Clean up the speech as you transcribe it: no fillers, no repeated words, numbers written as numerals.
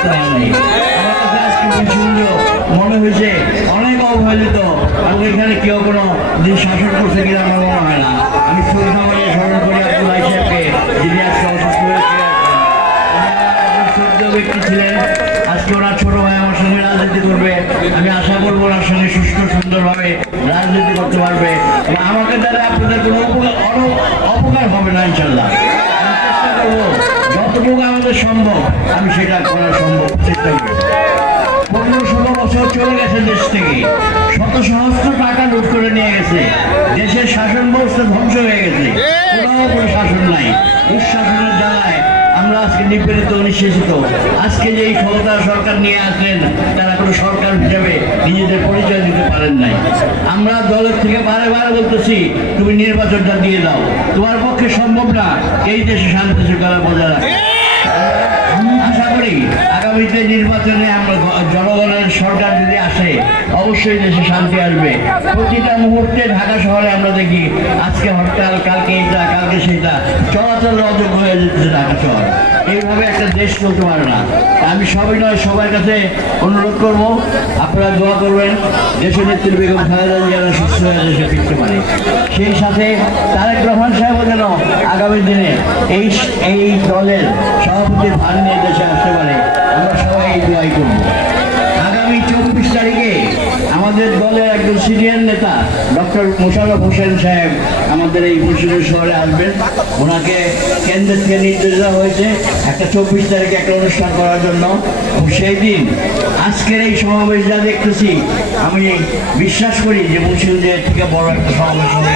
করতে হয় নাই। আমার কাছে আজকে মুন্সিগঞ্জ মনে হয়েছে অনেক অবহেলিত, এবং এখানে কেউ কোনো দিন শাসন করছে কিনা আমার মনে হয় না। আমি শ্রদ্ধাময় স্মরণ করি আব্দুল্লাহ সাহেবকে, যিনি আজকে অসুস্থ হয়েছিলেন। শ্রদ্ধেয় ব্যক্তি ছিলেন। আজকে ওনার ছোট ভাই আমার সঙ্গে রাজনীতি করবে, আমি আশা করবো ওনার সঙ্গে সুস্থ সুন্দরভাবে রাজনীতি করতে পারবে, এবং আমাকে দ্বারা আপনাদের কোনো অপকার হবে না ইনশাল্লাহ। আমি চেষ্টা করবো যতটুকু আমাদের সম্ভব আমি সেটা করার চেষ্টা করবো। 15-16 বছর চলে গেছে দেশ থেকে, শত সহস্র টাকা লুট করে নিয়ে গেছে, দেশের শাসন ব্যবস্থা ধ্বংস হয়ে গেছে, কোনো শাসন নাই। দুঃশাসনের জ্বালায় আমরা আজকে নিপীড়িত নিঃশেষিত। আজকে যে এই ক্ষমতা সরকার নিয়ে আসলেন, তারা কোনো সরকার হিসেবে নিজেদের পরিচয় দিতে পারেন নাই। আমরা দলের থেকে বারে বারে বলতেছি তুমি নির্বাচনটা দিয়ে দাও, তোমার পক্ষে সম্ভব না এই দেশে শান্তি শৃঙ্খলা বজায় রাখা। আশা করি আগামীতে নির্বাচনে আমরা জনগণের সরকার যদি আসে অবশ্যই দেশে শান্তি আসবে। প্রতিটা মুহূর্তে ঢাকা শহরে আমরা দেখি আজকে হরতাল, কালকে এটা, কালকে সেটা, চলাচল অযোগ্য হয়ে যেতেছে ঢাকা শহর। এইভাবে একটা দেশ চলতে পারে না। আমি সবার কাছে অনুরোধ করবো আপনারা দোয়া করবেন দেশনেত্রী বেগম খালেদা জিয়া সুস্থ হয়ে দেশে ফিরতে পারে। সেই সাথে তারেক রহমান সাহেবও যেন আগামী দিনে এই দলের সভাপতির ভার নিয়ে দেশে আসতে পারে, আমরা সবাই এই দোয়াই করব। আগামী 24 তারিখে আমাদের দলের একজন সিনিয়র নেতা ডক্টর মোশাররফ হোসেন সাহেব আমাদের এই মুন্সিগঞ্জ শহরে আসবেন। ওনাকে কেন্দ্র থেকে নির্দেশ দেওয়া হয়েছে একটা 24 তারিখে একটা অনুষ্ঠান করার জন্য। সেই দিন আজকের এই সমাবেশ যা দেখতেছি, আমি বিশ্বাস করি যে মুন্সিগঞ্জের থেকে বড় একটা সমাবেশ হবে।